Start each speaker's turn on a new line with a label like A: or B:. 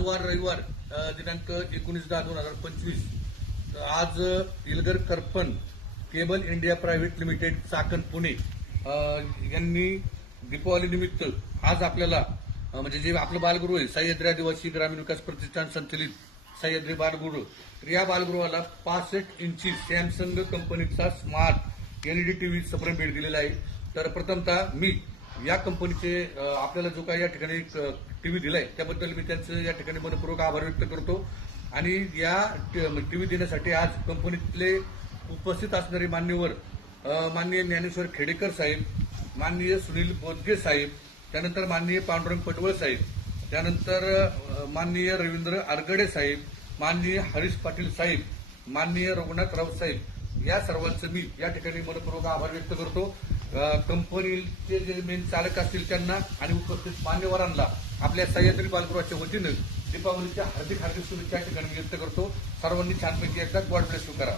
A: आजवार रविवार दिनांक एकोणीस दहा दोन हजार पंचवीस. आज इलगर करपन cable India private limited Chakan Pune यांनी दीपावलीनिमित्त आज आपल्याला म्हणजे जे आपलं बालगृह आहे सह्याद्री आदिवासी ग्रामीण विकास प्रतिष्ठान संचलित सह्याद्री बालगृह. तर या बालगृहाला पासष्ट इंची सॅमसंग कंपनीचा स्मार्ट एलईडी टीव्ही सप्रेम भेट दिलेला आहे. तर प्रथमतः मी या कंपनीचे आपल्याला जो काही या ठिकाणी टीव्ही दिलाय त्याबद्दल मी त्यांचं या ठिकाणी मनपूर्वक आभार व्यक्त करतो. आणि या टीव्ही देण्यासाठी आज कंपनीतले उपस्थित असणारे मान्यवर माननीय ज्ञानेश्वर खेडेकर साहेब माननीय सुनील बोदगे साहेब त्यानंतर माननीय पांडुरंग पटवळ साहेब त्यानंतर माननीय रवींद्र आरगडे साहेब माननीय हरीश पाटील साहेब माननीय रघुनाथ राऊत साहेब या सर्वांचं मी या ठिकाणी मनपूर्वक आभार व्यक्त करतो. कंपनीचे जे मेन चालक असतील त्यांना आणि उपस्थित मान्यवरांना आपल्या सह्याद्री बालगृहाच्या वतीनं दीपावलीच्या हार्दिक हार्दिक शुभेच्छा ठिकाणी व्यक्त करतो. सर्वांनी छानपैकी एकदा गॉड ब्लेस यू करा.